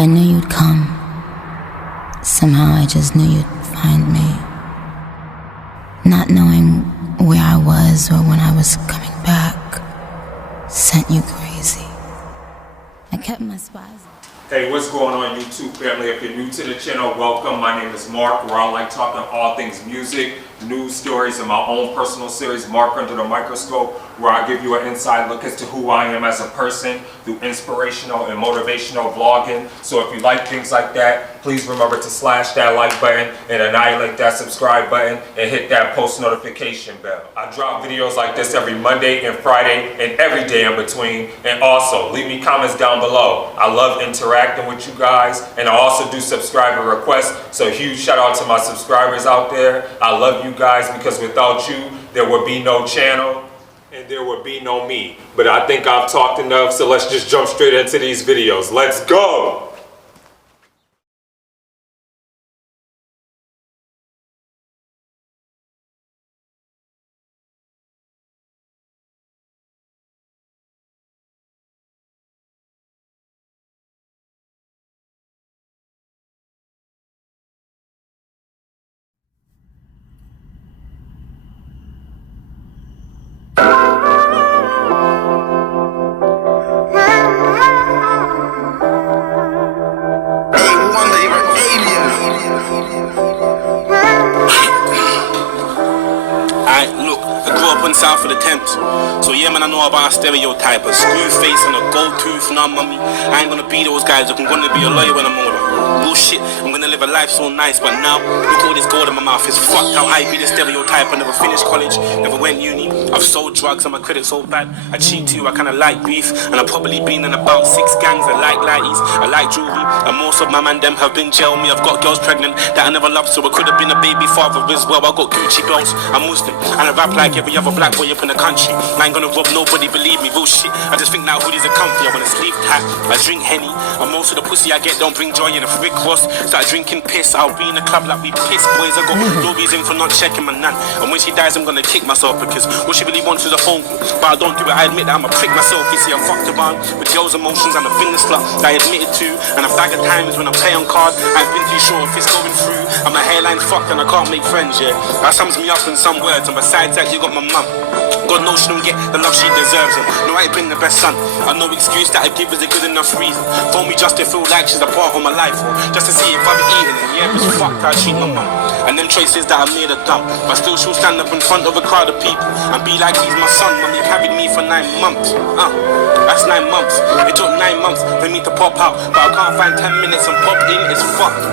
I knew you'd come. Somehow I just knew you'd find me. Not knowing where I was or when I was coming back sent you crazy. I kept my spies. Hey, what's going on YouTube family? If you're new to the channel, welcome. My name is Mark, where I like talking all things music, news stories, and my own personal series, Mark Under the Microscope, where I give you an inside look as to who I am as a person through inspirational and motivational vlogging. So if you like things like that, please remember to slash that like button and annihilate that subscribe button and hit that post notification bell. I drop videos like this every Monday and Friday and every day in between. And also, leave me comments down below. I love interacting with you guys, and I also do subscriber requests. So huge shout out to my subscribers out there. I love you guys, because without you, there would be no channel and there would be no me. But I think I've talked enough, so let's just jump straight into these videos. Let's go! South of the Thames. So yeah man, I know about a stereotype, a screw face and a gold tooth. Nah mummy, I ain't gonna be those guys. I'm gonna be a lawyer when I'm older. Bullshit, I'm gonna live a life so nice. But now, look all this gold in my mouth. It's fucked how I be the stereotype. I never finished college, never went uni. I've sold drugs and my credit so bad. I cheat too, I kinda like beef. And I've probably been in about 6 gangs. I like lighties, I like jewelry. And most of my man them have been jail me. I've got girls pregnant that I never loved, so I could have been a baby father as well. I got Gucci belts, I'm Muslim, and I rap like every other black boy up in the country. I ain't gonna rob nobody, believe me, real shit. I just think now hoodies are comfy. I wanna sleep tight, I drink Henny, and most of the pussy I get don't bring joy. And if Rick Ross start drinking piss, I'll be in the club like we piss boys. I got no reason for not checking my nan, and when she dies I'm gonna kick myself, because what she really wants is a phone call. But I don't do it, I admit that I'm a prick myself. You see, I fucked around with girls' emotions and I've been the slut that I admitted to. And a bag of times when I play on card, I've been too sure if it's going through. And my hairline's fucked and I can't make friends, yeah. That sums me up in some words. And besides that, you got my mum. God knows she don't get the love she deserves, and no, I ain't been the best son. And no excuse that I give is a good enough reason for me just to feel like she's a part of my life, or just to see if I've eaten it. Yeah, it's fucked how I treat my mum, and them choices that I made are dumb. But still she'll stand up in front of a crowd of people and be like, he's my son. Mum, you carried me for 9 months. That's 9 months. It took 9 months for me to pop out, but I can't find 10 minutes and pop in. It's fucked.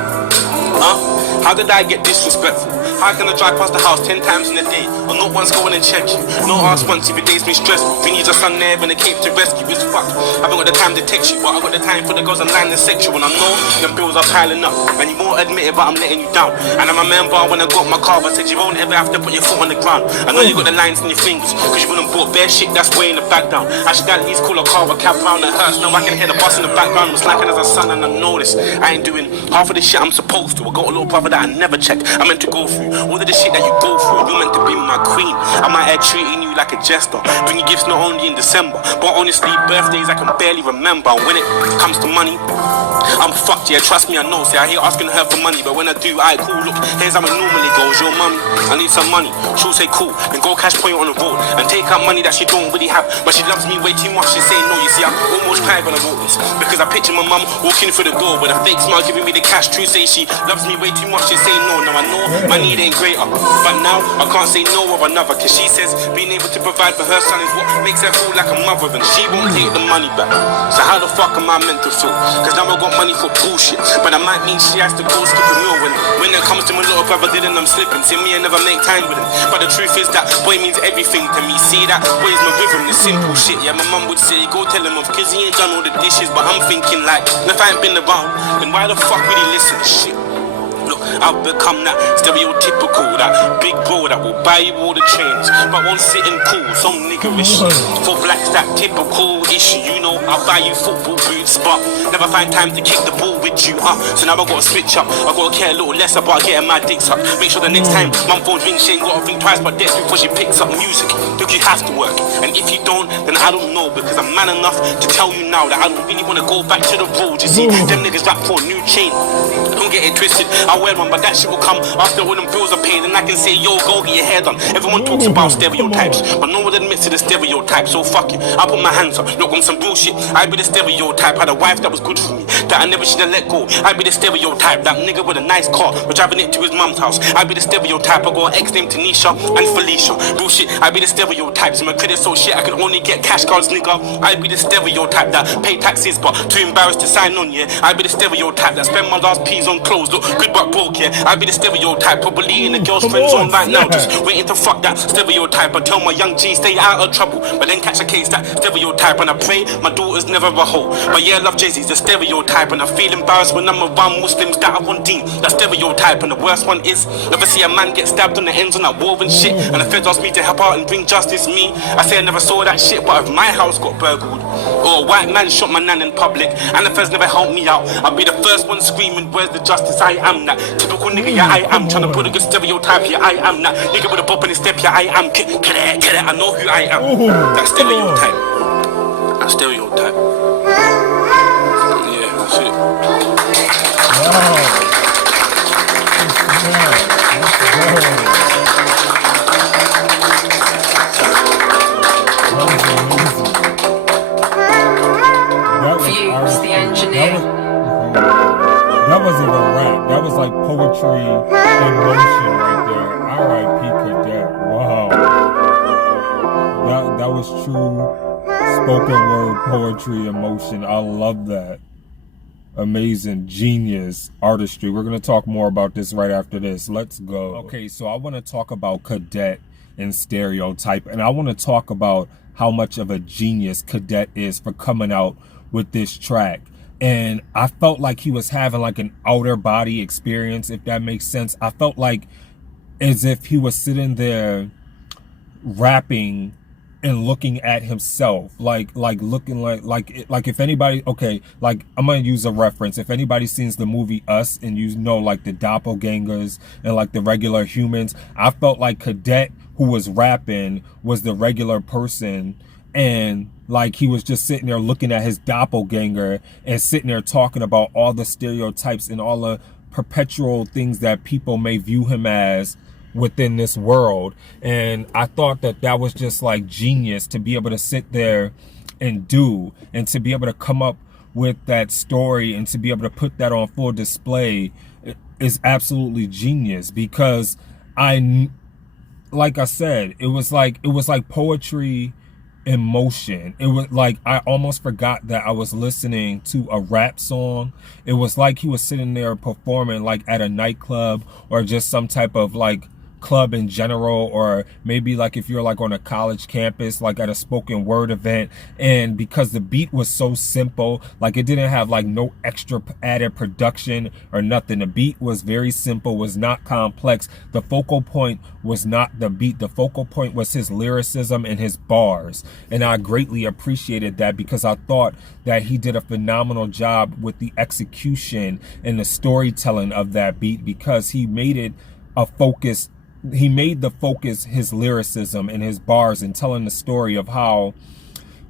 How did I get disrespectful? How can I drive past the house 10 times in a day or not once go in and check you? No ask once if it dates me stressed. Think you just on there when it came to rescue. It's fucked. I haven't got the time to text you, but I got the time for the girls online and sexual. And I know them bills are piling up, and you won't admit it, but I'm letting you down. And I remember when I got my car, I said you won't ever have to put your foot on the ground. I know you got the lines in your fingers, cause you wouldn't bought bare shit that's weighing the bag down. I should at least call a car or cab round. It hurts, now I can hear the bus in the background. I'm slacking as a son and I know this. I ain't doing half of the shit I'm supposed to. I got a little brother that I never checked. I meant to go through all of the shit that you go through. You're meant to be my queen. I'm out here treating you like a jester, bringing gifts not only in December, but honestly birthdays I can barely remember. And when it comes to money, I'm fucked, yeah, trust me, I know. See, I hate asking her for money, but when I do, I cool. Look, here's how it normally goes. Your mummy, I need some money. She'll say cool, and go cash point on the road and take out money that she don't really have, but she loves me way too much. She say no. You see, I almost cried when I wrote this, because I picture my mum walking through the door with a fake smile giving me the cash. True, say she loves me way too much. She say no. Now I know my need ain't greater, but now I can't say no of another, cause she says being able to provide for her son is what makes her feel like a mother, and she won't take the money back. So how the fuck am I meant to feel? Cause now I got money for bullshit, but that might mean she has to go skip a meal when it comes to my little brother didn't I'm slipping. See me, I never make time with him, but the truth is that boy means everything to me. See that boy is my rhythm, the simple shit. Yeah, my mum would say go tell him off, cause he ain't done all the dishes, but I'm thinking like, if I ain't been around, then why the fuck would he listen to shit? Look, I've become that stereotypical, that big bro that will buy you all the chains, but won't sit and cool, some niggerish shit. For blacks, that typical issue, you know, I'll buy you football boots, but never find time to kick the ball with you, so now I gotta switch up, I gotta care a little less about getting my dicks up. Make sure the next time mum phone rings, she ain't gotta think twice about debts before she picks up music. Look, you have to work, and if you don't, then I don't know, because I'm man enough to tell you now that I don't really wanna go back to the road. You see, them niggas rap for a new chain. Don't get it twisted, I wear one, but that shit will come after all them bills are paid, and I can say, yo, go get your hair done. Everyone talks about stereotypes, but no one admits to the stereotype, so fuck it, I put my hands up. Look, on some bullshit, I be the stereotype. Had a wife that was good for me, that I never should have let go. I be the stereotype, that nigga with a nice car, but driving it to his mum's house. I be the stereotype, I got an ex named Tanisha and Felicia. Bullshit, I be the stereotype, so my credit so shit, I can only get cash cards, nigga. I be the stereotype that pay taxes, but too embarrassed to sign on, yeah. I be the stereotype that spend my last peas on clothes, look good but broke, yeah. I be the stereotype, probably in the girl's friend zone right now, just waiting to fuck that stereotype. I tell my young G, stay out of trouble, but then catch a case that stereotype, and I pray my daughter's never a hoe. But yeah, love Jay-Z's the stereotype, and I feel embarrassed when I'm around Muslims that I want deem that stereotype. And the worst one is never see a man get stabbed on the ends on that war and shit, and the feds ask me to help out and bring justice. Me, I say I never saw that shit, but if my house got burgled or a white man shot my nan in public and the feds never helped me out, I'll be the first one screaming, where's the justice? I am that typical nigga, yeah, I am trying to put a good stereotype, yeah, I am that nigga with a bop in his step, yeah, I am Cadet, I know who I am. That stereotype, that stereotype. Yeah, that's it. Fuse the engineer. That wasn't even rap. That was like poetry in motion right there. R.I.P. Cadet. Wow. That was true spoken word poetry in motion. I love that. Amazing, genius artistry. We're going to talk more about this right after this. Let's go. Okay, so I want to talk about Cadet and Stereotype, and I want to talk about how much of a genius Cadet is for coming out with this track. And I felt like he was having like an outer body experience, if that makes sense. I felt like as if he was sitting there rapping and looking at himself, like looking like if anybody, okay, like I'm gonna use a reference. If anybody sees the movie Us, and you know like the doppelgangers and like the regular humans, I felt like Cadet, who was rapping, was the regular person, and like he was just sitting there looking at his doppelganger and sitting there talking about all the stereotypes and all the perpetual things that people may view him as within this world. And I thought that that was just like genius to be able to sit there and do, and to be able to come up with that story and to be able to put that on full display is absolutely genius. Because like I said, it was like poetry in motion. It was like I almost forgot that I was listening to a rap song. It was like he was sitting there performing like at a nightclub or just some type of like club in general, or maybe like if you're like on a college campus, like at a spoken word event. And because the beat was so simple, like it didn't have like no extra added production or nothing. The beat was very simple, was not complex. The focal point was not the beat. The focal point was his lyricism and his bars. And I greatly appreciated that, because I thought that he did a phenomenal job with the execution and the storytelling of that beat, because he made it a focus. He made the focus his lyricism and his bars, and telling the story of how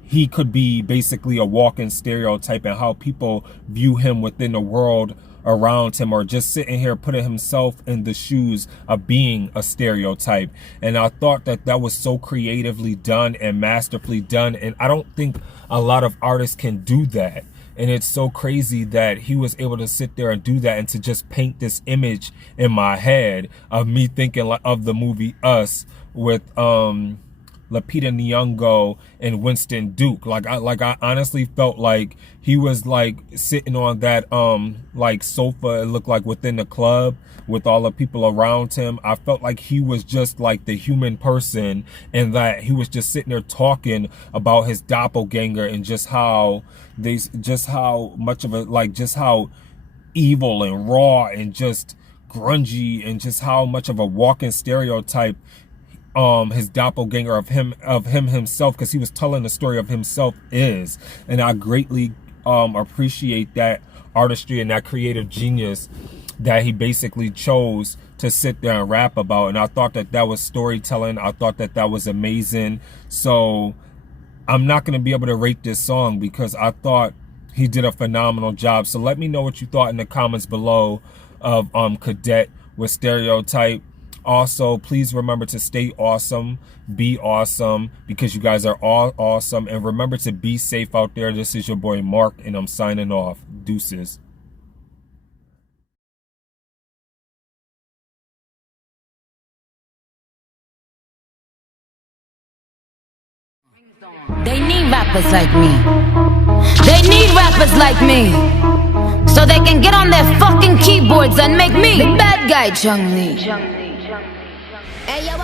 he could be basically a walking stereotype and how people view him within the world around him, or just sitting here putting himself in the shoes of being a stereotype. And I thought that that was so creatively done and masterfully done. And I don't think a lot of artists can do that. And it's so crazy that he was able to sit there and do that, and to just paint this image in my head of me thinking of the movie Us with Lupita Nyong'o and Winston Duke. Like I honestly felt like he was like sitting on that like sofa, it looked like, within the club with all the people around him. I felt like he was just like the human person, and that he was just sitting there talking about his doppelganger and just how much of it, like just how evil and raw and just grungy and just how much of a walking stereotype his doppelganger of him himself, because he was telling the story of himself, is. And I greatly appreciate that artistry and that creative genius that he basically chose to sit there and rap about. And I thought that that was storytelling. I thought that that was amazing. So I'm not going to be able to rate this song because I thought he did a phenomenal job. So let me know what you thought in the comments below of Cadet with Stereotype. Also, please remember to stay awesome, be awesome, because you guys are all awesome. And remember to be safe out there. This is your boy Mark, and I'm signing off. Deuces. They need rappers like me. They need rappers like me, so they can get on their fucking keyboards and make me the bad guy, Chung Lee. Hey, yo,